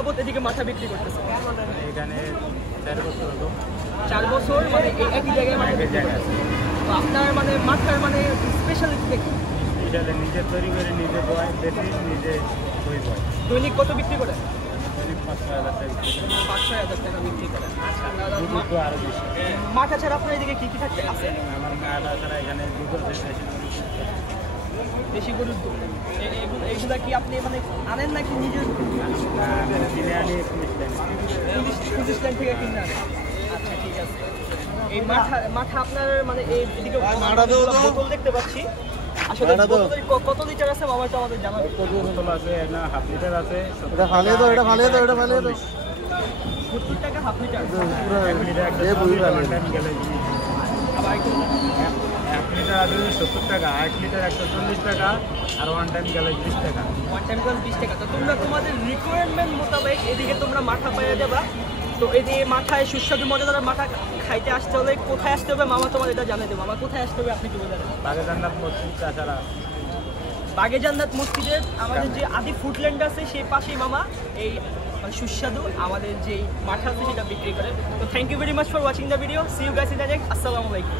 যাবত এদিকে মাথা বিক্রি করতেছেন? এখানে 4 বছর হলো। 4 বছর মানে একই জায়গায় মাঠা বিক্রি করতেছেন। তো আপনার মানে মাথার মানে স্পেশালিটি কি? স্পেশালি নিজে তৈরি করে নিজে বয় বেশি নিজে দই বয়। দৈনিক কত বিক্রি করেন? দৈনিক 5-6 হাজার টাকা। 5-6 হাজার টাকা বিক্রি করেন। আচ্ছা, দুধ তো আরও বেশি। মাঠা ছাড়া আপনার এদিকে কি কি থাকতে আছে? আমার মাটা ছাড়া এখানে দুধের বেশি দেশি গরুর দুধ। এইগুলা কি আপনি মানে আনেন নাকি নিজের কিনে আনি পুলিশ লাইন থেকে কিনে আনেন? আচ্ছা, ঠিক আছে। এই মাঠা আপনার মানে এইদিকে বোতল দেখতে পাচ্ছি। আসলে কত লিটার আছে বাবা, তো আমাদের জানা বোতল আছে না, হাফ লিটার আছে। এটা ফালিয়ে দাও, এটা ফালিয়ে দাও, এটা ফালিয়ে দাও। 70 টাকা হাফ লিটার। এক লিটার একটা গেলে আবার একটু 1 লিটার আছে 70 টাকা, 1 লিটার 140 টাকা, আর ওয়ান টাইম গেলে 20 টাকা। ওয়ান টাইম গেলে 20 টাকা। তো তোমরা তোমাদের রিকোয়ারমেন্ট মোতাবেক এদিকে তোমরা মাঠা পাইয়া যাবা। তো এদিকে মাঠায় সুস্বাদু মজাদার মাঠা খাইতে আসতে হলে কোথায় আসতে হবে মামা, তোমার এটা জানাই দেবো। মামা কোথায় আসতে হবে আপনি কি বলে দেন? বাগে জান্নাত মসজিদ তাছাড়া বাগে জান্নাত মসজিদের আমাদের যে আদি ফুডল্যান্ড আছে সেই পাশেই মামা এই মানে সুস্বাদু আমাদের যে মাঠা আছে সেটা বিক্রি করে। তো thank you very much for watching the video. See you guys in the next. আসসালামু আলাইকুম।